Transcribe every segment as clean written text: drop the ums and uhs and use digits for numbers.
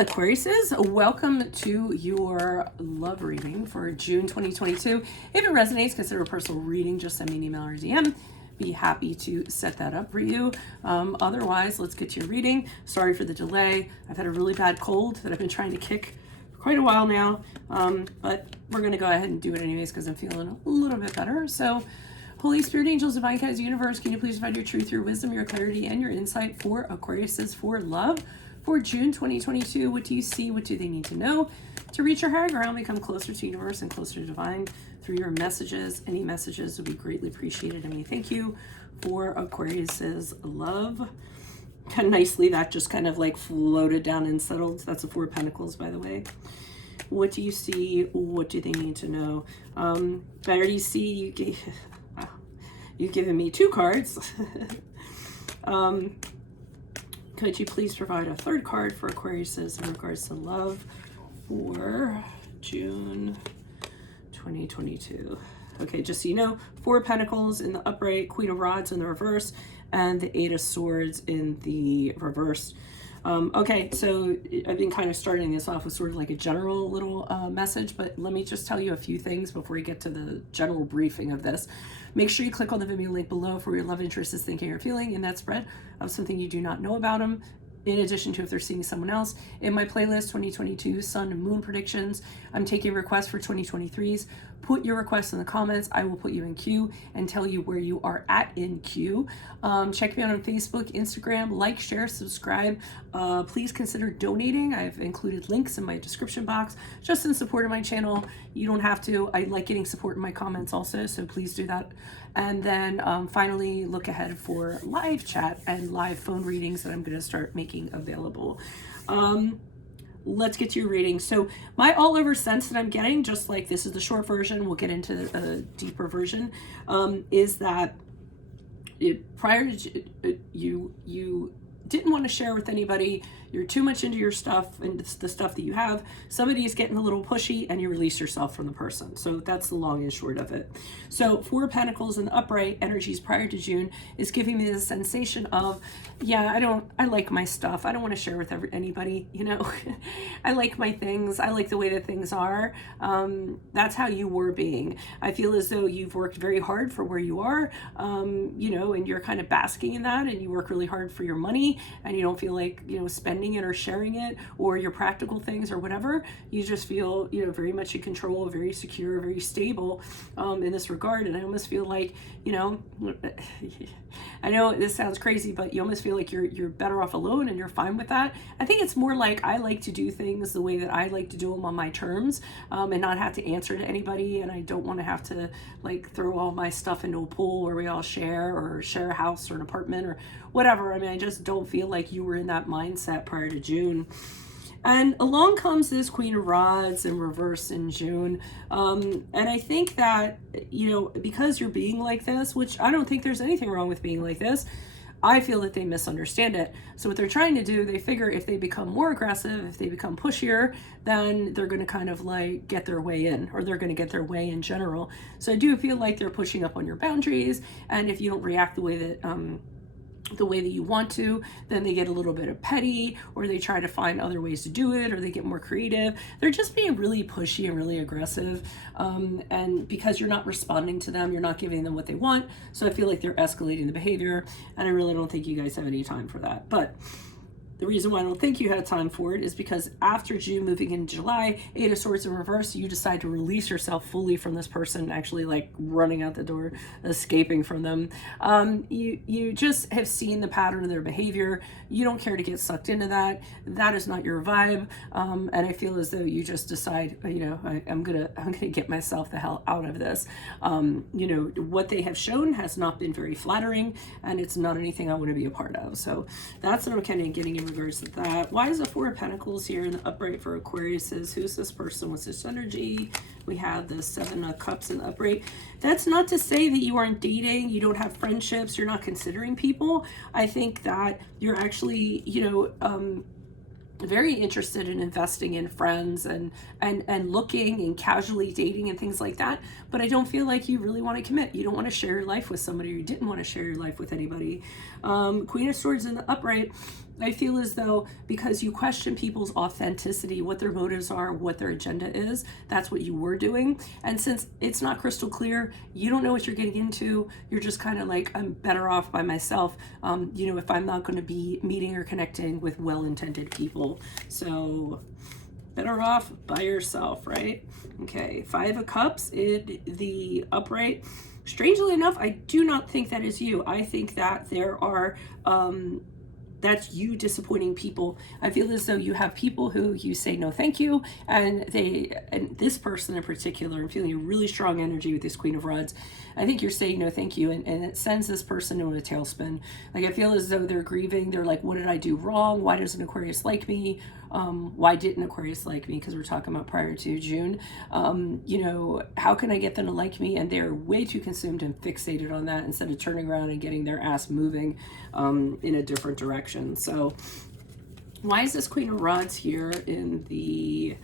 Aquariuses, welcome to your love reading for June 2022. If it resonates, consider a personal reading. Just send me an email or DM. Be happy to set that up for you. Otherwise, let's get to your reading. Sorry for the delay. I've had a really bad cold that I've been trying to kick for quite a while now, but we're going to go ahead and do it anyways because I'm feeling a little bit better. So, Holy Spirit, angels, divine guides, universe, can you please provide your truth, your wisdom, your clarity, and your insight for Aquariuses for love? For June 2022, what do you see? What do they need to know to reach your higher ground, become closer to universe and closer to divine through your messages? Any messages would be greatly appreciated, and we thank you for Aquarius's love. Kind of nicely, that just kind of like floated down and settled. That's a Four of Pentacles, by the way. What do you see? What do they need to know? I already see you gave, wow, you've given me two cards. Could you please provide a third card for Aquariuses in regards to love for June 2022? Okay, just so you know, Four of Pentacles in the upright, Queen of Rods in the reverse, and the Eight of Swords in the reverse. Okay, so I've been kind of starting this off with sort of like a general little message, but let me just tell you a few things before we get to the general briefing of this. Make sure you click on the Venmo link below for your love interest is thinking or feeling in that spread of something you do not know about them, in addition to if they're seeing someone else. In my playlist 2022 Sun and Moon predictions, I'm taking requests for 2023s. Put your requests in the comments. I will put you in queue and tell you where you are at in queue. Check me out on Facebook, Instagram, like, share, subscribe. Please consider donating. I've included links in my description box just in support of my channel. You don't have to. I like getting support in my comments also, so please do that. And then finally, look ahead for live chat and live phone readings that I'm going to start making available. Let's get to your reading. So my all over sense that I'm getting, just like this is the short version, we'll get into a deeper version, is that prior to you didn't want to share with anybody. You're too much into your stuff and the stuff that you have. Somebody is getting a little pushy and you release yourself from the person. So that's the long and short of it. So Four of Pentacles in the upright energies prior to June is giving me the sensation of, yeah, I like my stuff. I don't want to share with anybody, you know. I like my things. I like the way that things are. That's how you were being. I feel as though you've worked very hard for where you are, you know, and you're kind of basking in that, and you work really hard for your money and you don't feel like, you know, spending it or sharing it or your practical things or whatever. You just feel, you know, very much in control, very secure, very stable in this regard. And I almost feel like, you know, I know this sounds crazy, but you almost feel like you're better off alone and you're fine with that. I think it's more like I like to do things the way that I like to do them on my terms, and not have to answer to anybody. And I don't want to have to like throw all my stuff into a pool where we all share or share a house or an apartment or whatever. I mean, I just don't feel like you were in that mindset prior to June. And along comes this Queen of Rods in reverse in June. And I think that, you know, because you're being like this, which I don't think there's anything wrong with being like this, I feel that they misunderstand it. So what they're trying to do, they figure if they become more aggressive, if they become pushier, then they're going to kind of like get their way in, or they're going to get their way in general. So I do feel like they're pushing up on your boundaries. And if you don't react the way that you want to, then they get a little bit of petty, or they try to find other ways to do it, or they get more creative. They're just being really pushy and really aggressive. And because you're not responding to them, you're not giving them what they want. So I feel like they're escalating the behavior, and I really don't think you guys have any time for that. But the reason why I don't think you had time for it is because after June, moving into July, Eight of Swords in reverse, you decide to release yourself fully from this person, actually like running out the door, escaping from them. You just have seen the pattern of their behavior. You don't care to get sucked into that. That is not your vibe. And I feel as though you just decide, you know, I'm gonna get myself the hell out of this. You know, what they have shown has not been very flattering, and it's not anything I want to be a part of. So that's what I'm kind of getting in regards to that. Why is the Four of Pentacles here in the upright for Aquariuses? Who's this person? What's this energy? We have the Seven of Cups in the upright. That's not to say that you aren't dating, you don't have friendships, you're not considering people. I think that you're actually, you know, very interested in investing in friends and looking and casually dating and things like that, but I don't feel like you really want to commit. You don't want to share your life with somebody, or you didn't want to share your life with anybody. Queen of Swords in the upright, I feel as though because you question people's authenticity, what their motives are, what their agenda is, that's what you were doing. And since it's not crystal clear, you don't know what you're getting into, you're just kind of like, I'm better off by myself, you know, if I'm not going to be meeting or connecting with well-intended people. So better off by yourself, right? Okay, Five of Cups in the upright. Strangely enough, I do not think that is you. I think that there are that's you disappointing people. I feel as though you have people who you say no thank you, and this person in particular, I'm feeling a really strong energy with this Queen of Rods. I think you're saying no thank you, and it sends this person into a tailspin. Like, I feel as though they're grieving. They're like, what did I do wrong? Why doesn't Aquarius like me? Why didn't Aquarius like me? Because we're talking about prior to June. You know, how can I get them to like me? And they're way too consumed and fixated on that instead of turning around and getting their ass moving in a different direction. So why is this Queen of Rods here in the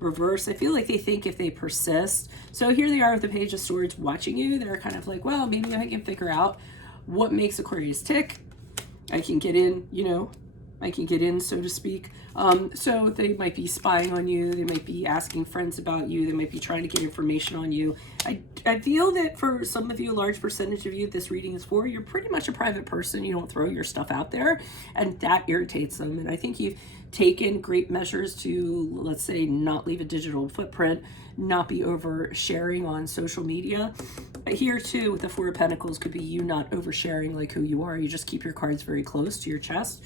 reverse? I feel like they think if they persist. So here they are with the Page of Swords watching you. They're kind of like, well, maybe I can figure out what makes Aquarius tick. I can get in, you know, I can get in, so to speak. So they might be spying on you. They might be asking friends about you. They might be trying to get information on you. I feel that for some of you, a large percentage of you, this reading is for, you're pretty much a private person. You don't throw your stuff out there, and that irritates them. And I think you've taken great measures to, let's say, not leave a digital footprint, not be oversharing on social media. Here too, with the Four of Pentacles, could be you not oversharing like who you are. You just keep your cards very close to your chest.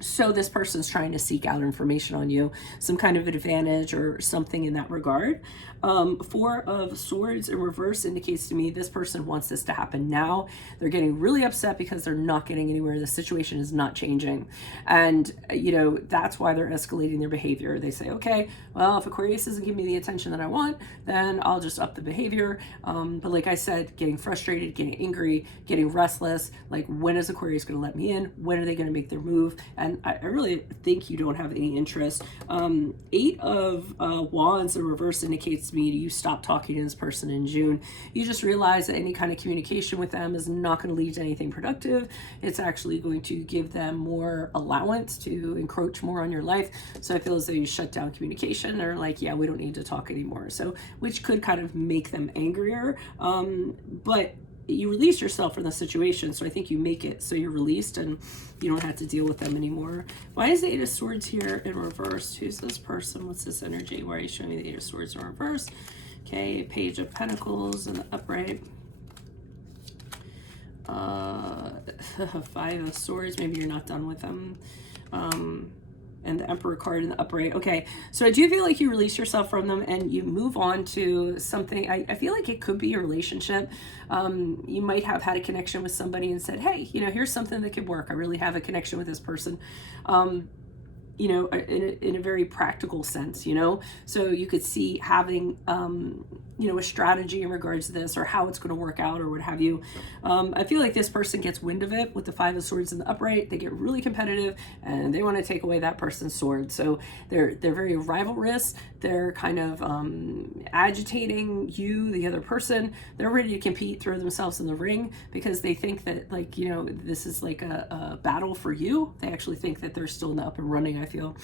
So this person's trying to seek out information on you, some kind of advantage or something in that regard. Four of Swords in reverse indicates to me this person wants this to happen now. They're getting really upset because they're not getting anywhere. The situation is not changing. And, you know, that's why they're escalating their behavior. They say, okay, well, if Aquarius doesn't give me the attention that I want, then I'll just up the behavior. But like I said, getting frustrated, getting angry, getting restless, like, when is Aquarius going to let me in? When are they going to make their move? And I really think you don't have any interest. Eight of Wands in reverse indicates to me you stop talking to this person in June. You just realize that any kind of communication with them is not going to lead to anything productive. It's actually going to give them more allowance to encroach more on your life. So I feel as though you shut down communication, or like, yeah, we don't need to talk anymore. So, which could kind of make them angrier. But you release yourself from the situation, so I think you make it so you're released and you don't have to deal with them anymore. Why is the Eight of Swords here in reverse? Who's this person? What's this energy? Why are you showing me the Eight of Swords in reverse? Okay, Page of Pentacles in the upright. Five of Swords. Maybe you're not done with them. And the Emperor card in the upright. Okay, so I do feel like you release yourself from them and you move on to something. I feel like it could be a relationship. You might have had a connection with somebody and said, hey, you know, here's something that could work. I really have a connection with this person. You know, in a very practical sense, you know, so you could see having, you know, a strategy in regards to this, or how it's going to work out, or what have you. I feel like this person gets wind of it with the Five of Swords in the upright. They get really competitive and they want to take away that person's sword. So they're very rivalrous. They're kind of agitating you, the other person. They're ready to compete, throw themselves in the ring, because they think that, like, you know, this is like a battle for you. They actually think that they're still in the up and running, I feel.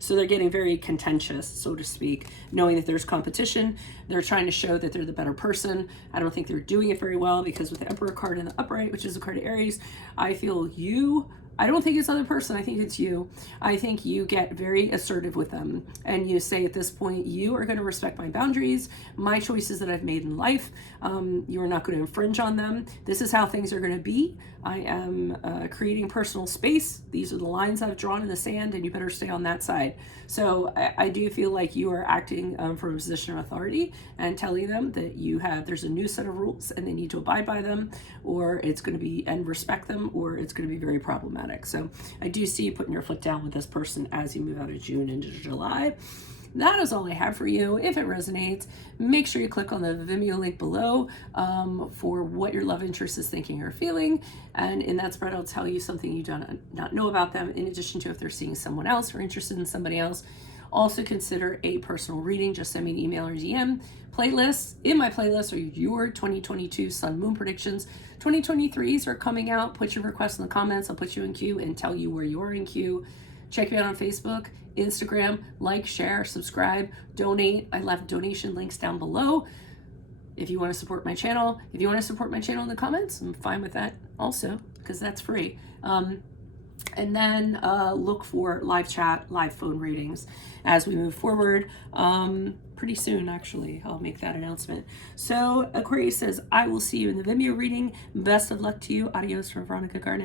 So they're getting very contentious, so to speak, knowing that there's competition. They're trying to show that they're the better person. I don't think they're doing it very well, because with the Emperor card in the upright, which is a card of Aries, I feel I don't think it's the other person. I think it's you. I think you get very assertive with them. And you say at this point, you are going to respect my boundaries, my choices that I've made in life. You are not going to infringe on them. This is how things are going to be. I am creating personal space. These are the lines I've drawn in the sand, and you better stay on that side. So I do feel like you are acting from a position of authority and telling them that there's a new set of rules and they need to abide by them, or it's going to be, and respect them, or it's going to be very problematic. So I do see you putting your foot down with this person as you move out of June into July. that is all I have for you. If it resonates, make sure you click on the Vimeo link below for what your love interest is thinking or feeling. And in that spread, I'll tell you something you do not know about them, in addition to if they're seeing someone else or interested in somebody else. Also consider a personal reading. Just send me an email or DM. Playlists. In my playlist are your 2022 Sun Moon predictions. 2023s are coming out. Put your requests in the comments. I'll put you in queue and tell you where you're in queue. Check me out on Facebook, Instagram. Like, share, subscribe, donate. I left donation links down below if you want to support my channel. If you want to support my channel in the comments, I'm fine with that also, because that's free. And then look for live chat, live phone readings as we move forward. Pretty soon, actually, I'll make that announcement. So Aquarius says, I will see you in the Vimeo reading. Best of luck to you. Adios from Veronica Garnet.